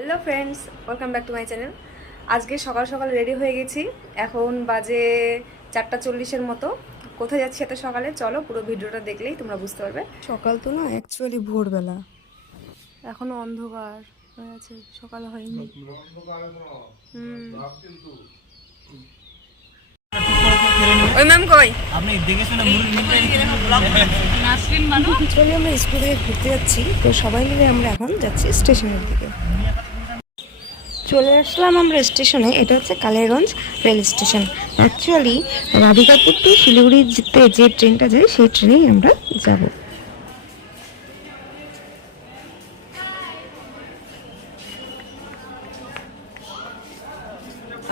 Hello friends welcome back to my channel. আজকে সকাল সকাল রেডি হয়ে গেছি। এখন বাজে চারটা চল্লিশের মতো। কোথায় যাচ্ছি এত সকালে? চলো পুরো ভিডিওটা দেখলেই তোমরা বুঝতে পারবে। সকাল তো না অ্যাকচুয়ালি ভোরবেলা। এখনও অন্ধকার হয়ে আছে সকাল হয়নি। ওই ম্যাম কই? আপনি দেখে শুনে মুরগি অ্যাকচুয়ালি আমরা স্কুল থেকে ঘুরতে যাচ্ছি। তো সবাই মিলে আমরা এখন যাচ্ছি স্টেশনের দিকে। চলে আসলাম আমরা স্টেশনে, এটা হচ্ছে Kaliaganj rail station. Actually Radhikapur to Siliguri যেতে যে ট্রেনটা যায়, সেই ট্রেনেই আমরা যাব।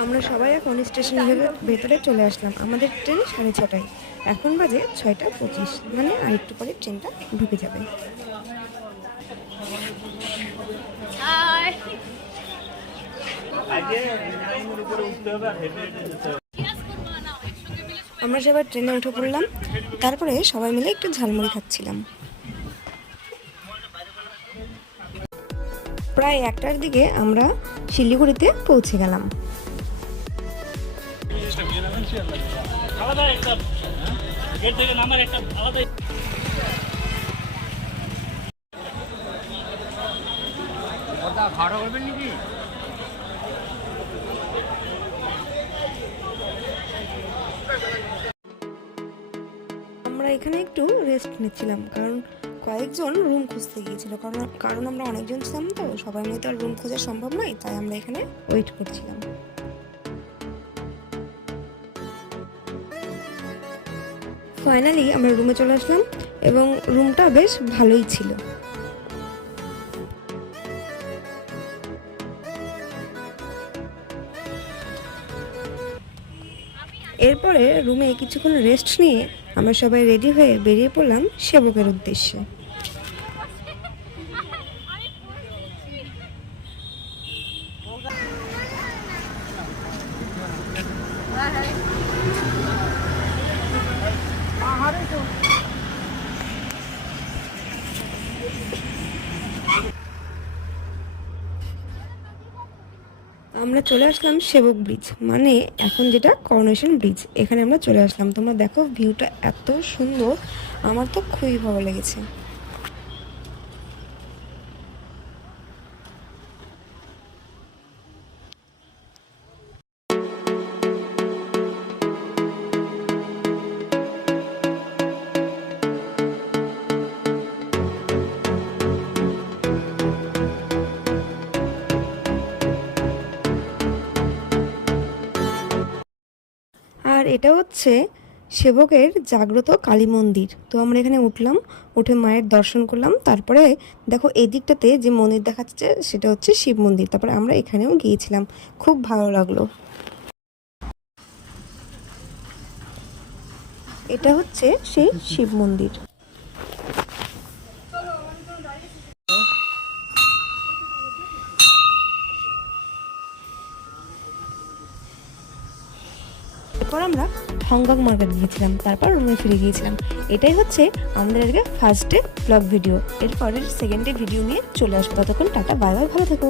আমরা সবাই এখন স্টেশনের ভেতরে চলে আসলাম। আমাদের ট্রেন সাড়ে ছটায়। এখন বাজে ছয়টা পঁচিশ। মানে আর একটু পরে ট্রেনটা ঢুকে যাবে। আমরা সবাই ট্রেনে উঠে পড়লাম, তারপরে সবাই মিলে একটু ঝালমুড়ি খাচ্ছিলাম। প্রায় একটার দিকে আমরা শিলিগুড়িতে পৌঁছে গেলাম। আলাদা একটা গেট এখানে একটু রেস্ট নিচ্ছিলাম। কারণ কয়েকজন রুম খুঁজতে গিয়েছিল। কারণ কারণ আমরা অনেকজন ছিলাম তো, সবাই মিলে তো আর রুম খোঁজা সম্ভব নয়, তাই আমরা এখানে ওয়েট করছিলাম। ফাইনালি আমরা রুমে চলে আসলাম এবং রুমটা বেশ ভালোই ছিল। এরপরে রুমে কিছুক্ষণ রেস্ট নিয়ে আমরা সবাই রেডি হয়ে বেরিয়ে পড়লাম সেবকের উদ্দেশ্যে। আমরা চলে আসলাম সেবক ব্রিজ মানে এখন যেটা করোনেশন ব্রিজ এখানে আমরা চলে আসলাম। তোমরা দেখো ভিউটা এত সুন্দর, আমার তো খুবই ভালো লেগেছে। এটা হচ্ছে সেবকের জাগ্রত কালী মন্দির। তো আমরা এখানে উঠলাম, উঠে মায়ের দর্শন করলাম। তারপরে দেখো এই দিকটাতে যে মন্দির দেখাচ্ছে সেটা হচ্ছে শিব মন্দির। তারপরে আমরা এখানেও গিয়েছিলাম। খুব ভালো লাগল। এটা হচ্ছে সেই শিব মন্দির। এরপর আমরা হংকং মার্কেট গিয়েছিলাম, তারপর রুমে ফিরে গিয়েছিলাম। এটাই হচ্ছে আমাদের আজকে ফার্স্ট ডে ব্লগ ভিডিও এরপরের সেকেন্ড ভিডিও নিয়ে চলে আসব। ততক্ষণ টাটা, বাই বাই, ভালো থেকো।